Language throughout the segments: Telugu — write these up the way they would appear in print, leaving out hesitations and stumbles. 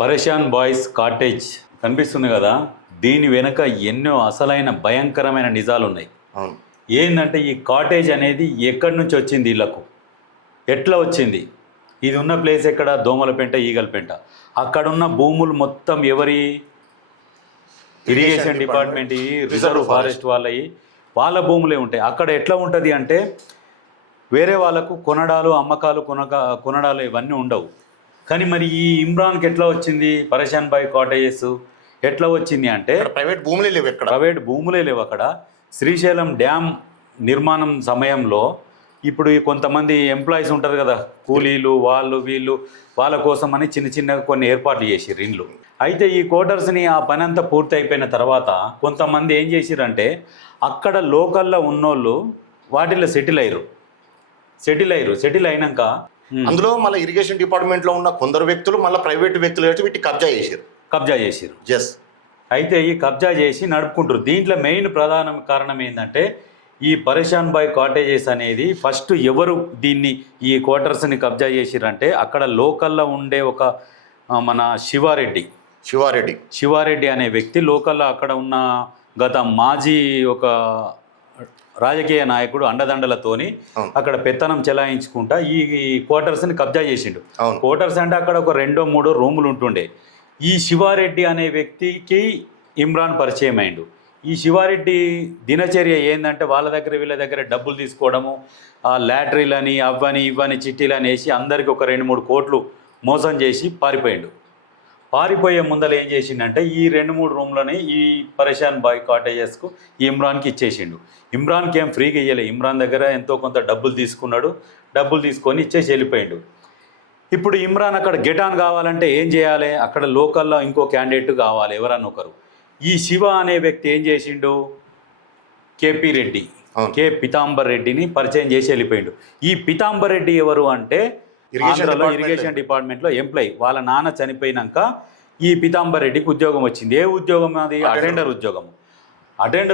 పరేషాన్ బాయ్స్ కాటేజ్ కనిపిస్తుంది కదా, దీని వెనుక ఎన్నో అసలైన భయంకరమైన నిజాలు ఉన్నాయి. అవును. ఏంటంటే ఈ కాటేజ్ అనేది ఎక్కడి నుంచి వచ్చింది, వీళ్ళకు ఎట్లా వచ్చింది? ఇది ఉన్న ప్లేస్ ఎక్కడ? దోమలపెంట, ఈగలపెంట. అక్కడున్న భూములు మొత్తం ఎవరి? ఇరిగేషన్ డిపార్ట్మెంట్, రిజర్వ్ ఫారెస్ట్ వాళ్ళ భూములే ఉంటాయి. అక్కడ ఎట్లా ఉంటుంది అంటే వేరే వాళ్ళకు కొనడాలు, అమ్మకాలు, కొనడాలు ఇవన్నీ ఉండవు. కానీ మరి ఈ ఇమ్రాన్కి ఎట్లా వచ్చింది? పరేషాన్ బాయ్ కాటేజెస్ ఎట్లా వచ్చింది అంటే ప్రైవేట్ భూములే లేవు, ఎక్కడ ప్రైవేట్ భూములే లేవు. అక్కడ శ్రీశైలం డ్యామ్ నిర్మాణం సమయంలో ఇప్పుడు ఈ కొంతమంది ఎంప్లాయీస్ ఉంటారు కదా, కూలీలు, వీళ్ళు వాళ్ళ కోసం అని చిన్న చిన్నగా కొన్ని ఏర్పాట్లు చేసిర్రు ఇండ్లు. అయితే ఈ క్వార్టర్స్ని ఆ పని అంతా పూర్తి అయిపోయిన తర్వాత కొంతమంది ఏం చేసిరంటే అక్కడ లోకల్లో ఉన్నోళ్ళు వాటిల్లో సెటిల్ అయినాక అందులో మళ్ళీ ఇరిగేషన్ డిపార్ట్మెంట్ లో ఉన్న కొందరు వ్యక్తులు మళ్ళీ ప్రైవేట్ వ్యక్తులు వచ్చి వీటి కబ్జా చేసారు. ఎస్. అయితే ఈ కబ్జా చేసి నడుపుకుంటారు. దీంట్లో మెయిన్ ప్రధాన కారణం ఏంటంటే ఈ పరేషాన్ బాయ్ కాటేజెస్ అనేది ఫస్ట్ ఎవరు దీన్ని ఈ క్వార్టర్స్ని కబ్జా చేసిరంటే అక్కడ లోకల్లో ఉండే ఒక మన శివారెడ్డి అనే వ్యక్తి లోకల్లో అక్కడ ఉన్న గత మాజీ ఒక రాజకీయ నాయకుడు అండదండలతోని అక్కడ పెత్తనం చెలాయించుకుంటా ఈ క్వార్టర్స్ని కబ్జా చేసిండు. క్వార్టర్స్ అంటే అక్కడ ఒక 2-3 రూములు ఉంటుండే. ఈ శివారెడ్డి అనే వ్యక్తికి ఇమ్రాన్ పరిచయం అయిండు. ఈ శివారెడ్డి దినచర్య ఏంటంటే వాళ్ళ దగ్గర వీళ్ళ దగ్గర డబ్బులు తీసుకోవడము, ఆ లాటరీలని అవ్వని ఇవ్వని చిట్టీలని వేసి అందరికి ఒక 2-3 కోట్లు మోసం చేసి పారిపోయే ముందర ఏం చేసిండంటే ఈ 2-3 రూమ్లని ఈ పరేషాన్ బాయ్ కాటేజెస్కు ఇమ్రాన్కి ఇచ్చేసిండు. ఇమ్రాన్కి ఏం ఫ్రీగా ఇవ్వలే. ఇమ్రాన్ దగ్గర ఎంతో కొంత డబ్బులు తీసుకొని ఇచ్చేసి వెళ్ళిపోయిండు. ఇప్పుడు ఇమ్రాన్ అక్కడ గెట్ ఆన్ కావాలంటే ఏం చేయాలి? అక్కడ లోకల్లో ఇంకో క్యాండిడేట్ కావాలి, ఎవరన్నా ఒకరు. ఈ శివ అనే వ్యక్తి ఏం చేసిండు? కే పితాంబర్ రెడ్డిని పరిచయం చేసి వెళ్ళిపోయిండు. ఈ పితాంబర్ రెడ్డి ఎవరు అంటే ఇరిగేషన్ డిపార్ట్మెంట్లో ఎంప్లాయీ. వాళ్ళ నాన్న చనిపోయినాక ఈ పితాంబర్ రెడ్డికి ఉద్యోగం వచ్చింది. ఏ ఉద్యోగం? అది అటెండర్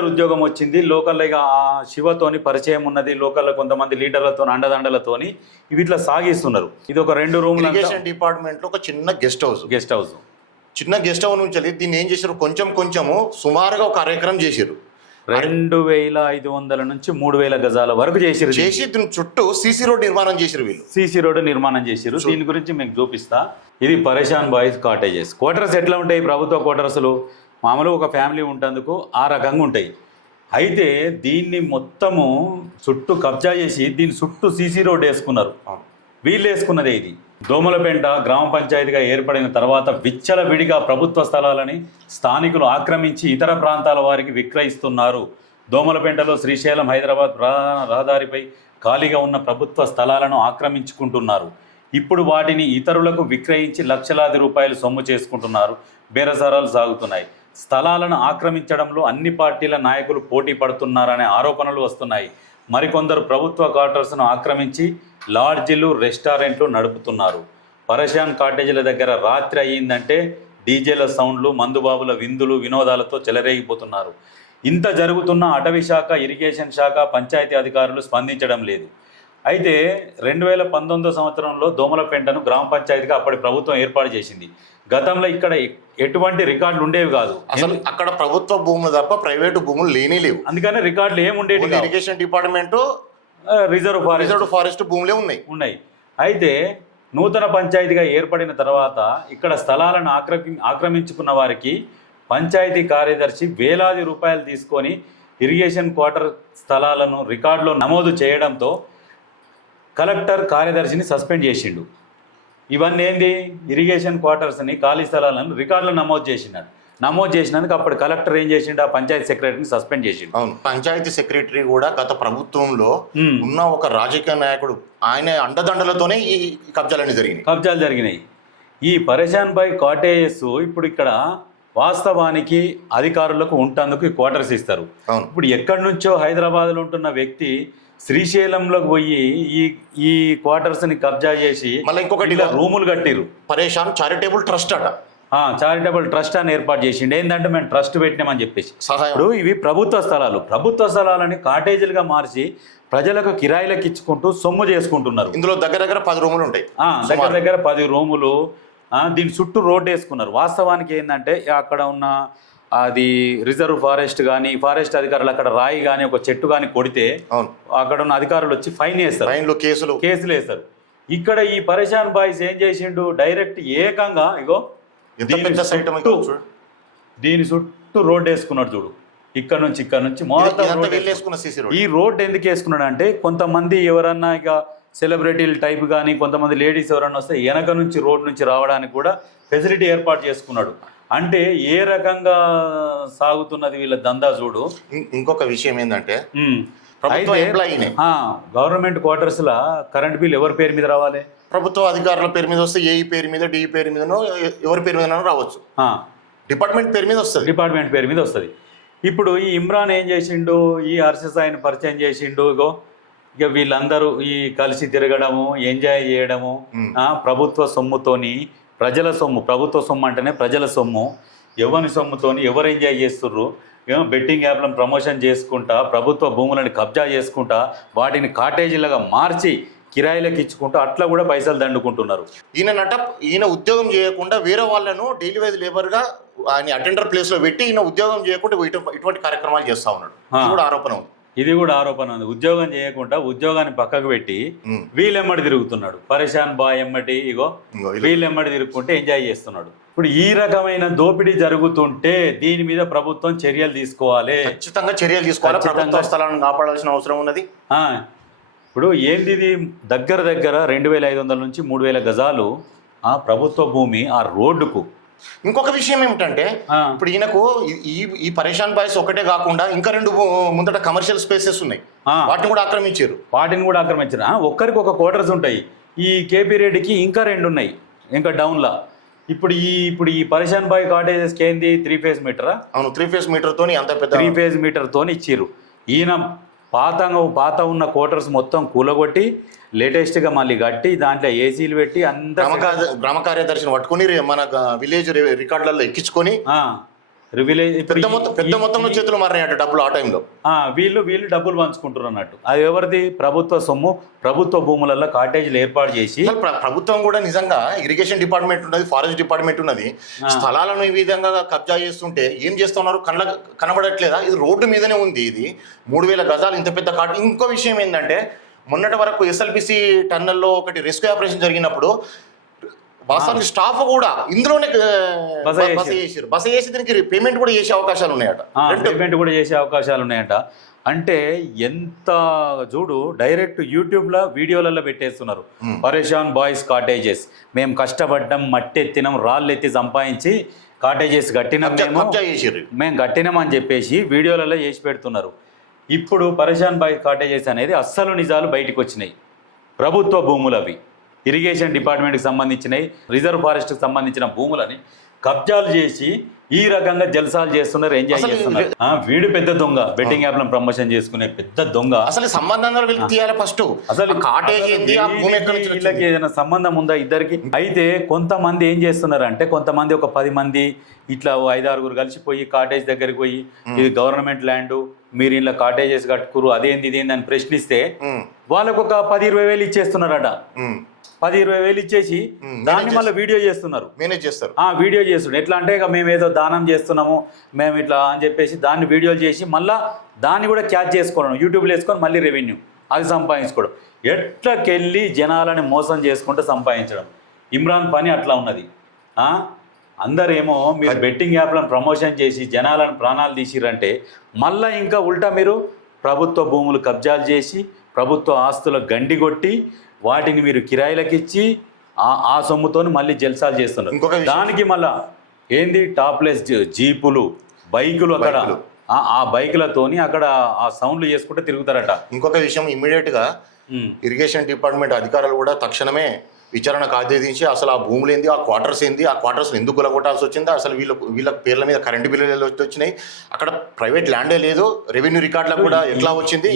ఉద్యోగం వచ్చింది. లోకల్లో ఇక ఆ శివతోని పరిచయం ఉన్నది. లోకల్లో కొంతమంది లీడర్లతో అండదండలతోని వీటిలో సాగిస్తున్నారు. ఇది ఒక 2 రూమ్లు. ఇరిగేషన్ డిపార్ట్మెంట్ లో ఒక చిన్న గెస్ట్ హౌస్ నుంచి దీన్ని ఏం చేశారు? కొంచెము సుమారుగా ఒక 1/2 ఎకరం చేశారు. 2500 నుంచి 3000 గజాల వరకు చేసి దీని చుట్టూ సీసీ రోడ్ నిర్మాణం చేసిరు. దీని గురించి మీకు చూపిస్తా. ఇది పరేషాన్ బాయ్స్ కాటేజెస్. క్వార్టర్స్ ఎట్లా ఉంటాయి? ప్రభుత్వ క్వార్టర్స్లు మామూలు ఒక ఫ్యామిలీ ఉంటందుకు ఆ రకంగా ఉంటాయి. అయితే దీన్ని మొత్తము చుట్టూ కబ్జా చేసి దీని చుట్టూ సీసీ రోడ్ వేసుకున్నారు. వీళ్ళు వేసుకున్నదే. ఇది దోమలపెంట గ్రామ పంచాయతీగా ఏర్పడిన తర్వాత విచ్చలవిడిగా ప్రభుత్వ స్థలాలని స్థానికులు ఆక్రమించి ఇతర ప్రాంతాల వారికి విక్రయిస్తున్నారు. దోమలపెంటలో శ్రీశైలం హైదరాబాద్ ప్రధాన రహదారిపై ఖాళీగా ఉన్న ప్రభుత్వ స్థలాలను ఆక్రమించుకుంటున్నారు. ఇప్పుడు వాటిని ఇతరులకు విక్రయించి లక్షలాది రూపాయలు సొమ్ము చేసుకుంటున్నారు. బేరసారాలు సాగుతున్నాయి. స్థలాలను ఆక్రమించడంలో అన్ని పార్టీల నాయకులు పోటీ పడుతున్నారనే ఆరోపణలు వస్తున్నాయి. మరికొందరు ప్రభుత్వ క్వార్టర్స్ను ఆక్రమించి లాడ్జీలు, రెస్టారెంట్లు నడుపుతున్నారు. పరేషాన్ కాటేజీల దగ్గర రాత్రి అయ్యిందంటే డీజేల సౌండ్లు, మందుబాబుల విందులు, వినోదాలతో చెలరేగిపోతున్నారు. ఇంత జరుగుతున్న అటవీ శాఖ, ఇరిగేషన్ శాఖ, పంచాయతీ అధికారులు స్పందించడం లేదు. అయితే 2019 సంవత్సరంలో దోమలపెంటను గ్రామ పంచాయతీగా అప్పటి ప్రభుత్వం ఏర్పాటు చేసింది. గతంలో ఇక్కడ ఎటువంటి రికార్డులు ఉండేవి కాదు. అసలు అక్కడ ప్రభుత్వ భూములు తప్ప ప్రైవేటు భూములు లేవు. అందుకని రికార్డులు ఏముండేవి? ఇరిగేషన్ డిపార్ట్మెంట్, రిజర్వ్ ఫారెస్ట్ భూములే ఉన్నాయి. అయితే నూతన పంచాయతీగా ఏర్పడిన తర్వాత ఇక్కడ స్థలాలను ఆక్రమించుకున్న వారికి పంచాయతీ కార్యదర్శి వేలాది రూపాయలు తీసుకొని ఇరిగేషన్ క్వార్టర్ స్థలాలను రికార్డులో నమోదు చేయడంతో కలెక్టర్ కార్యదర్శిని సస్పెండ్ చేసిండు. ఇవన్నీ ఏంది? ఇరిగేషన్ క్వార్టర్స్ని, ఖాళీ స్థలాలను రికార్డులో నమోదు చేసినందుకు అప్పుడు కలెక్టర్ ఏం చేసిండు? ఆ పంచాయతీ సెక్రటరీని సస్పెండ్ చేసిండు. అవును. పంచాయతీ సెక్రటరీ కూడా గత ప్రభుత్వంలో ఉన్న ఒక రాజకీయ నాయకుడు, ఆయన అండదండలతోనే ఈ కబ్జాలు జరిగినాయి. ఈ పరేషాన్ బాయ్ కాటేజెస్ ఇప్పుడు ఇక్కడ వాస్తవానికి అధికారులకు ఉంటందుకు ఈ క్వార్టర్స్ ఇస్తారు. ఇప్పుడు ఎక్కడి నుంచో హైదరాబాద్లో ఉంటున్న వ్యక్తి శ్రీశైలంలోకి పోయి ఈ క్వార్టర్స్ని కబ్జా చేసి మళ్ళీ ఇంకొకటి రూములు కట్టిరు. పరేషాన్ చారిటబుల్ ట్రస్ట్ అని ఏర్పాటు చేసిండు. ఏంటంటే మేము ట్రస్ట్ పెట్టినామని చెప్పేసి. ఇప్పుడు ఇవి ప్రభుత్వ స్థలాలని కాటేజీలుగా మార్చి ప్రజలకు కిరాయిలకు ఇచ్చుకుంటూ సొమ్ము చేసుకుంటున్నారు. ఇందులో దగ్గర 10 రూములు ఉంటాయి. దగ్గర 10 రూములు, దీని చుట్టూ రోడ్డు వేసుకున్నారు. వాస్తవానికి ఏంటంటే అక్కడ ఉన్న అది రిజర్వ్ ఫారెస్ట్ కానీ ఫారెస్ట్ అధికారులు అక్కడ రాయి కానీ ఒక చెట్టు కానీ కొడితే అక్కడ ఉన్న అధికారులు వచ్చి ఫైన్ వేస్తారు, కేసులు వేస్తారు. ఇక్కడ ఈ పరేషాన్ బాయ్స్ ఏం చేసిండు, డైరెక్ట్ ఏకంగా ఇగో దీని చుట్టూ రోడ్డు వేసుకున్నాడు చూడు. ఇక్కడ నుంచి మొత్తం ఈ రోడ్డు ఎందుకు వేసుకున్నాడు అంటే కొంతమంది ఎవరన్నా ఇక సెలబ్రిటీల టైప్ కానీ కొంతమంది లేడీస్ ఎవరన్నా వస్తే వెనక నుంచి రోడ్ నుంచి రావడానికి కూడా ఫెసిలిటీ ఏర్పాటు చేసుకున్నాడు. అంటే ఏ రకంగా సాగుతున్నది వీళ్ళ దందా చూడు. ఇంకొక విషయం ఏంటంటే గవర్నమెంట్ క్వార్టర్స్ లా కరెంట్ బిల్ ఎవరి పేరు మీద రావాలి? ప్రభుత్వ అధికారుల పేరు మీద వస్తే ఏఈ పేరు మీద, డిఈ పేరు మీదనో ఎవరి పేరు మీద రావచ్చు, డిపార్ట్మెంట్ పేరు మీద వస్తుంది. ఇప్పుడు ఈ ఇమ్రాన్ ఏం చేసిండు, ఈ హర్ష సాయిని పరిచయం చేసిండు. ఇక వీళ్ళందరూ ఈ కలిసి తిరగడము, ఎంజాయ్ చేయడము, ప్రభుత్వ సొమ్ముతోని ప్రజల సొమ్ము, ప్రభుత్వ సొమ్ము అంటేనే ప్రజల సొమ్ము, ఎవరి సొమ్ముతోని ఎవరు ఎంజాయ్ చేస్తుర్రు, బెట్టింగ్ యాప్లను ప్రమోషన్ చేసుకుంటా, ప్రభుత్వ భూములను కబ్జా చేసుకుంటా, వాటిని కాటేజీలుగా మార్చి కిరాయిలకు ఇచ్చుకుంటూ అట్లా కూడా పైసలు దండుకుంటున్నారు. ఈయన ఉద్యోగం చేయకుండా వేరే వాళ్ళను డైలీ వైజ్ లేబర్గా ఆయన అటెండర్ ప్లేస్లో పెట్టి ఈయన ఉద్యోగం చేయకుండా ఇటువంటి కార్యక్రమాలు చేస్తా ఉన్నాడు. ఇది కూడా ఆరోపణ ఉంది. ఉద్యోగం చేయకుండా ఉద్యోగాన్ని పక్కకు పెట్టి వీళ్ళెమ్మడి తిరుగుతున్నాడు. పరేషాన్ బాయ్ ఎమ్మటి వీళ్ళెమ్మడి తిరుగుకుంటే ఎంజాయ్ చేస్తున్నాడు. ఇప్పుడు ఈ రకమైన దోపిడీ జరుగుతుంటే దీని మీద ప్రభుత్వం చర్యలు తీసుకోవాలి, ఖచ్చితంగా చర్యలు తీసుకోవాలి. ప్రభుత్వ స్థలాలను కాపాడాల్సిన అవసరం ఉన్నది. ఇప్పుడు ఏంది ఇది దగ్గర 2500 నుంచి 3000 గజాలు ప్రభుత్వ భూమి ఆ రోడ్డుకు. ఇంకొక విషయం ఏమిటంటే ఇప్పుడు ఈయనకు ఈ పరేషాన్ బాయ్స్ ఒకటే కాకుండా ఇంకా 2 ముందట కమర్షియల్ స్పేసెస్ ఉన్నాయి, వాటిని కూడా ఆక్రమించారు. ఒక్కరికి ఒక క్వార్టర్స్ ఉంటాయి. ఈ కేపీ రెడ్డికి ఇంకా 2 ఉన్నాయి ఇంకా డౌన్లా. ఇప్పుడు ఈ పరేషాన్ బాయ్ కాటేజెస్కి ఏంది 3 ఫేజ్ మీటరా? అవును, 3 ఫేజ్ మీటర్ తోని అంత పెద్ద 3 ఫేజ్ మీటర్ తోని ఇచ్చిర్రు. ఈయన పాత ఉన్న క్వార్టర్స్ మొత్తం కూలగొట్టి లేటెస్ట్గా మళ్ళీ కట్టి దాంట్లో ఏసీలు పెట్టి గ్రామ కార్యదర్శిని పట్టుకుని మన విలేజ్ రికార్డులలో ఎక్కించుకొని పెద్ద మొత్తంలో చేతులు మారినాయట డబ్బులు ఆ టైంలో. వీళ్ళు డబ్బులు పంచుకుంటారు అన్నట్టు. అది ఎవరిది? ప్రభుత్వ సొమ్ము. ప్రభుత్వ భూములలో కాటేజీలు ఏర్పాటు చేసి ప్రభుత్వం కూడా నిజంగా ఇరిగేషన్ డిపార్ట్మెంట్ ఉన్నది, ఫారెస్ట్ డిపార్ట్మెంట్ ఉన్నది, స్థలాలను ఈ విధంగా కబ్జా చేస్తుంటే ఏం చేస్తున్నారు? కనబడట్లేదా? ఇది రోడ్డు మీదనే ఉంది. ఇది 3000 గజాలు ఇంత పెద్ద కాట. ఇంకో విషయం ఏంటంటే మొన్నటి వరకు ఎస్ఎల్బిసి టన్నల్లో ఒకటి రెస్క్యూ ఆపరేషన్ జరిగినప్పుడు వాస్తవానికి స్టాఫ్ కూడా ఇందులోనే బస చేసి దీనికి పేమెంట్ కూడా చేసే అవకాశాలు ఉన్నాయట. అంటే ఎంత చూడు, డైరెక్ట్ యూట్యూబ్లో వీడియోలలో పెట్టేస్తున్నారు. పరేషాన్ బాయ్స్ కాటేజెస్, మేము కష్టపడ్డం, మట్టి ఎత్తినాం, రాళ్ళు ఎత్తి సంపాదించి కాటేజెస్ కట్టినాం, మేము కట్టినాం అని చెప్పేసి వీడియోలలో చేసి పెడుతున్నారు. ఇప్పుడు పరేషాన్ బాయ్స్ కాటేజెస్ అనేది అస్సలు నిజాలు బయటకు వచ్చినాయి. ప్రభుత్వ భూములు అవి, ఇరిగేషన్ డిపార్ట్మెంట్కి సంబంధించినవి, రిజర్వ్ ఫారెస్ట్కి సంబంధించిన భూములని కబ్జాలు చేసి ఈ రకంగా జల్సాలు చేస్తున్నారు, ఎంజాయ్ చేస్తున్నారు. వీడు పెద్ద దొంగ, బెట్టింగ్ యాప్లను ప్రమోషన్ చేసుకునే పెద్ద దొంగ. అసలు వీళ్ళకి ఏదైనా సంబంధం ఉందా ఇద్దరికి? అయితే కొంతమంది ఏం చేస్తున్నారు అంటే, కొంతమంది ఒక 10 మంది ఇట్లా 5-6 కలిసిపోయి కాటేజ్ దగ్గరికి పోయి ఇది గవర్నమెంట్ ల్యాండ్, మీరు ఇలా కాటేజెస్ కట్టుకురు, అదేంది ఇదేంది అని ప్రశ్నిస్తే వాళ్ళకు ఒక 10-20 వేలు ఇచ్చేస్తున్నారట. 10-20 వేలు ఇచ్చేసి దాన్ని మళ్ళీ వీడియో చేస్తున్నారు, మేనేజ్ చేస్తారు. వీడియో చేస్తున్నారు. ఎట్లా అంటే ఇక మేము ఏదో దానం చేస్తున్నాము మేము ఇట్లా అని చెప్పేసి దాన్ని వీడియోలు చేసి మళ్ళీ దాన్ని కూడా క్యాచ్ చేసుకోవడం, యూట్యూబ్లో వేసుకొని మళ్ళీ రెవెన్యూ అది సంపాదించుకోవడం. ఎట్లకెళ్ళి జనాలని మోసం చేసుకుంటూ సంపాదించడం. ఇమ్రాన్ పని అట్లా ఉన్నది. అందరేమో మీరు బెట్టింగ్ యాప్లను ప్రమోషన్ చేసి జనాలను ప్రాణాలు తీసిరంటే మళ్ళీ ఇంకా ఉల్టా మీరు ప్రభుత్వ భూములు కబ్జాలు చేసి ప్రభుత్వ ఆస్తుల గండి కొట్టి వాటిని మీరు కిరాయిలకు ఇచ్చి ఆ సొమ్ముతో మళ్ళీ జల్సాలు చేస్తున్నారు. దానికి మళ్ళా ఏంది టాప్లెస్ జీపులు, బైకులు, అక్కడ ఆ బైకులతోని అక్కడ ఆ సౌండ్లు చేసుకుంటే తిరుగుతారట. ఇంకొక విషయం, ఇమ్మీడియట్గా ఇరిగేషన్ డిపార్ట్మెంట్ అధికారులు కూడా తక్షణమే విచారణకు ఆదేశించి అసలు ఆ భూములు ఏంది, ఆ క్వార్టర్స్ ఏంది, ఆ క్వార్టర్స్ ఎందుకు కొలగొట్టాల్సి వచ్చింది, అసలు వీళ్ళ పేర్ల మీద కరెంటు బిల్లులు వచ్చినాయి, అక్కడ ప్రైవేట్ ల్యాండే లేదు, రెవెన్యూ రికార్డులకు కూడా ఎట్లా వచ్చింది,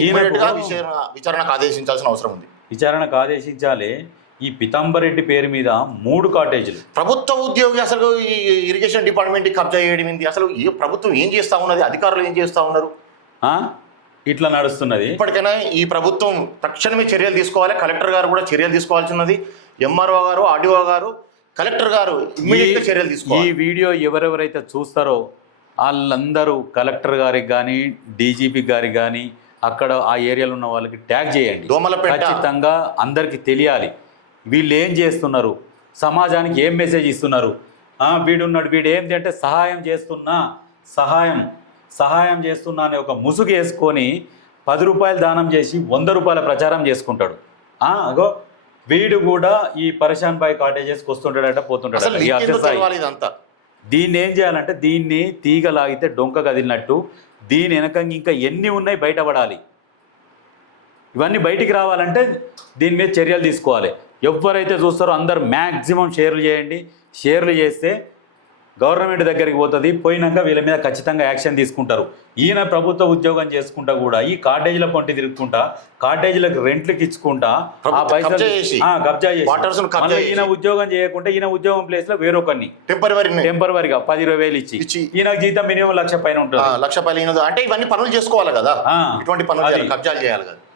విచారణకు ఆదేశించాల్సిన అవసరం ఉంది. విచారణకు ఆదేశించాలి. ఈ పితాంబర్ రెడ్డి పేరు మీద 3 కాటేజీలు. ప్రభుత్వ ఉద్యోగి అసలు ఈ ఇరిగేషన్ డిపార్ట్మెంట్ కబ్జా చేయడం ఏంది? అసలు ఈ ప్రభుత్వం ఏం చేస్తా ఉన్నది, అధికారులు ఏం చేస్తా ఉన్నారు? ఇట్లా నడుస్తున్నది. ఇప్పటికైనా ఈ ప్రభుత్వం తక్షణమే చర్యలు తీసుకోవాలి. కలెక్టర్ గారు కూడా చర్యలు తీసుకోవాల్సి ఉన్నది. ఎంఆర్ఓ గారు, ఆర్డీఓ గారు కలెక్టర్ గారు ఇమ్మీడియట్ గా చర్యలు ఈ తీసుకోవాలి. వీడియో ఎవరెవరైతే చూస్తారో వాళ్ళందరూ కలెక్టర్ గారికి కానీ డీజీపీ గారికి కానీ అక్కడ ఆ ఏరియాలో ఉన్న వాళ్ళకి ట్యాగ్ చేయండి. దోమలపేట ఖచ్చితంగా అందరికీ తెలియాలి వీళ్ళు ఏం చేస్తున్నారు, సమాజానికి ఏం మెసేజ్ ఇస్తున్నారు. వీడున్నాడు, వీడు ఏంటి అంటే సహాయం చేస్తున్నా అనే ఒక ముసుగు వేసుకొని 10 రూపాయలు దానం చేసి 100 రూపాయల ప్రచారం చేసుకుంటాడు. అగో వీడు కూడా ఈ పరేషాన్ భాయ్ కాటేజెస్కి వస్తుంటాడట, అసలు పోతుంటాడట. ఈ నీకెందుకు అత్యసాయి తెలవాలి ఇదంతా? దీన్ని ఏం చేయాలంటే దీన్ని తీగ లాగితే డొంక కదిలినట్టు దీని వెనక ఇంకా ఎన్ని ఉన్నాయి బయటపడాలి. ఇవన్నీ బయటికి రావాలంటే దీని మీద చర్యలు తీసుకోవాలి. ఎవరైతే చూస్తారో అందరు మ్యాక్సిమం షేర్లు చేయండి. షేర్లు చేస్తే గవర్నమెంట్ దగ్గరికి పోతుంది. పోయినాక వీళ్ళ మీద ఖచ్చితంగా యాక్షన్ తీసుకుంటారు. ఈయన ప్రభుత్వ ఉద్యోగం చేసుకుంటా కూడా ఈ కాటేజీల పొంటి తిరుగుకుంటా కాటేజీలకు రెంట్లకి ఇచ్చుకుంటా ఆ పైసలు కబ్జా చేసి మళ్ళీ ఈయన ఉద్యోగం చేయకుంటే ఈయన ఉద్యోగం ప్లేస్ లో వేరొకరిని టెంపరవరీగా 10-20 వేలు ఇచ్చి ఈయనకు జీతం మినిమం 1,00,000 పైన ఉంటుంది. 1,00,000 పైన అంటే ఇవన్నీ పనులు చేసుకోవాలి కదా, ఇటువంటి పనులు కబ్జాలు చేయాలి కదా.